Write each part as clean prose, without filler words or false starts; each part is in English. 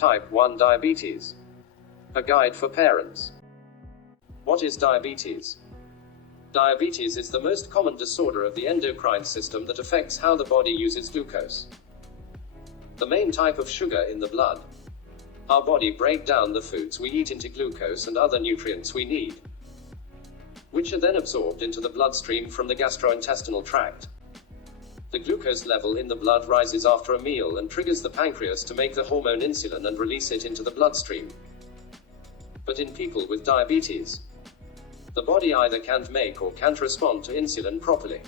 Type 1 diabetes. A guide for parents. What is diabetes? Diabetes is the most common disorder of the endocrine system that affects how the body uses glucose, the main type of sugar in the blood. Our body breaks down the foods we eat into glucose and other nutrients we need, which are then absorbed into the bloodstream from the gastrointestinal tract. The glucose level in the blood rises after a meal and triggers the pancreas to make the hormone insulin and release it into the bloodstream. But in people with diabetes, the body either can't make or can't respond to insulin properly.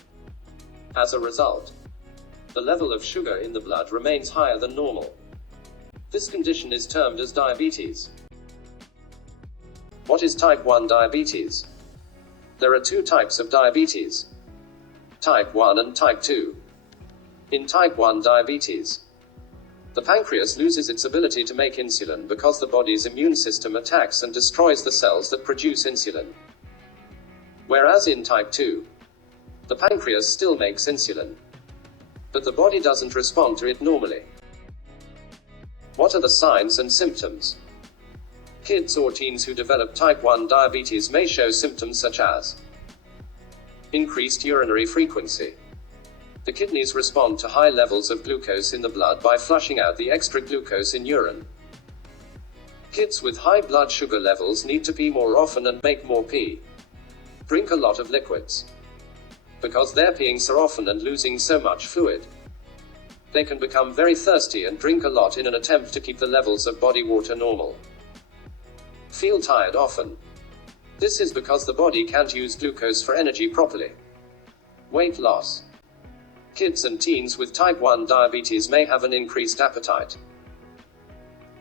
As a result, the level of sugar in the blood remains higher than normal. This condition is termed as diabetes. What is type 1 diabetes? There are two types of diabetes: type 1 and type 2. In type 1 diabetes, the pancreas loses its ability to make insulin because the body's immune system attacks and destroys the cells that produce insulin. Whereas in type 2, the pancreas still makes insulin, but the body doesn't respond to it normally. What are the signs and symptoms? Kids or teens who develop type 1 diabetes may show symptoms such as increased urinary frequency. The kidneys respond to high levels of glucose in the blood by flushing out the extra glucose in urine. Kids with high blood sugar levels need to pee more often and make more pee. Drink a lot of liquids. Because they're peeing so often and losing so much fluid, they can become very thirsty and drink a lot in an attempt to keep the levels of body water normal. Feel tired often. This is because the body can't use glucose for energy properly. Weight loss. Kids and teens with type 1 diabetes may have an increased appetite,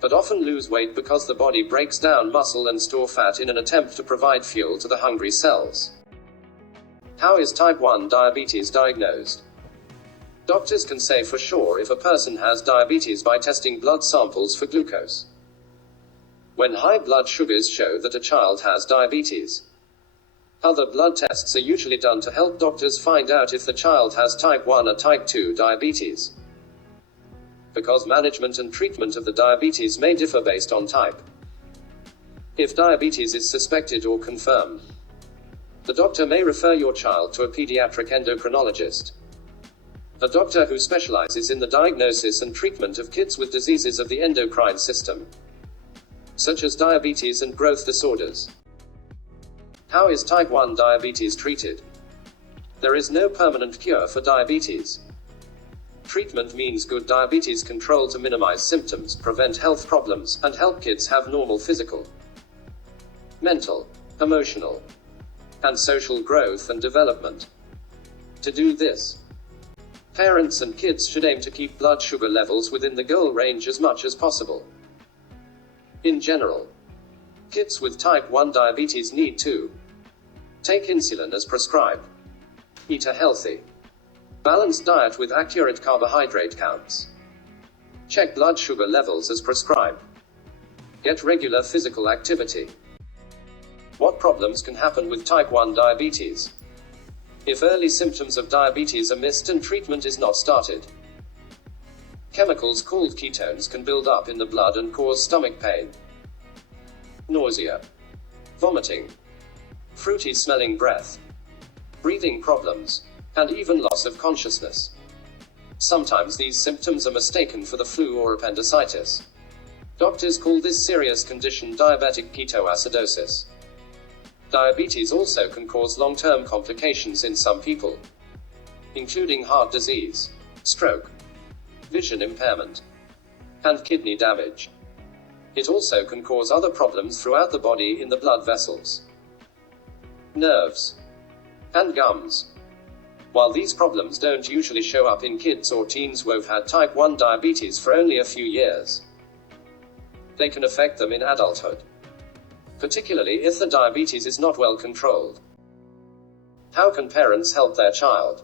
but often lose weight because the body breaks down muscle and store fat in an attempt to provide fuel to the hungry cells. How is type 1 diabetes diagnosed? Doctors can say for sure if a person has diabetes by testing blood samples for glucose. When high blood sugars show that a child has diabetes, other blood tests are usually done to help doctors find out if the child has type 1 or type 2 diabetes. Because management and treatment of the diabetes may differ based on type. If diabetes is suspected or confirmed, the doctor may refer your child to a pediatric endocrinologist, a doctor who specializes in the diagnosis and treatment of kids with diseases of the endocrine system, such as diabetes and growth disorders. How is type 1 diabetes treated? There is no permanent cure for diabetes. Treatment means good diabetes control to minimize symptoms, prevent health problems, and help kids have normal physical, mental, emotional, and social growth and development. To do this, parents and kids should aim to keep blood sugar levels within the goal range as much as possible. In general, kids with type 1 diabetes need to take insulin as prescribed, eat a healthy, balanced diet with accurate carbohydrate counts, check blood sugar levels as prescribed, get regular physical activity. What problems can happen with type 1 diabetes? If early symptoms of diabetes are missed and treatment is not started, chemicals called ketones can build up in the blood and cause stomach pain, nausea, vomiting, fruity smelling breath, breathing problems, and even loss of consciousness. Sometimes these symptoms are mistaken for the flu or appendicitis. Doctors call this serious condition diabetic ketoacidosis. Diabetes also can cause long-term complications in some people, including heart disease, stroke, vision impairment, and kidney damage. It also can cause other problems throughout the body in the blood vessels, nerves, and gums. While these problems don't usually show up in kids or teens who've had type 1 diabetes for only a few years, they can affect them in adulthood, particularly if the diabetes is not well controlled. How can parents help their child?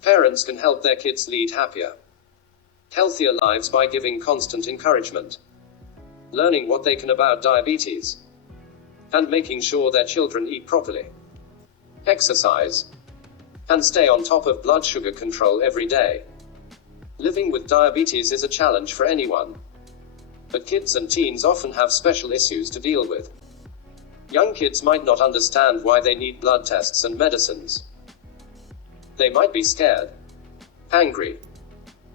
Parents can help their kids lead happier, healthier lives by giving constant encouragement, learning what they can about diabetes, and making sure their children eat properly, exercise, and stay on top of blood sugar control every day. Living with diabetes is a challenge for anyone, But kids and teens often have special issues to deal with. Young kids might not understand why they need blood tests and medicines. They might be scared, angry,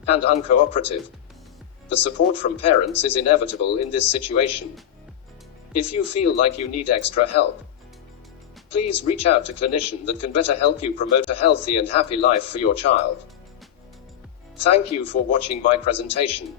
and uncooperative. The support from parents is inevitable in this situation. If you feel like you need extra help, please reach out to a clinician that can better help you promote a healthy and happy life for your child. Thank you for watching my presentation.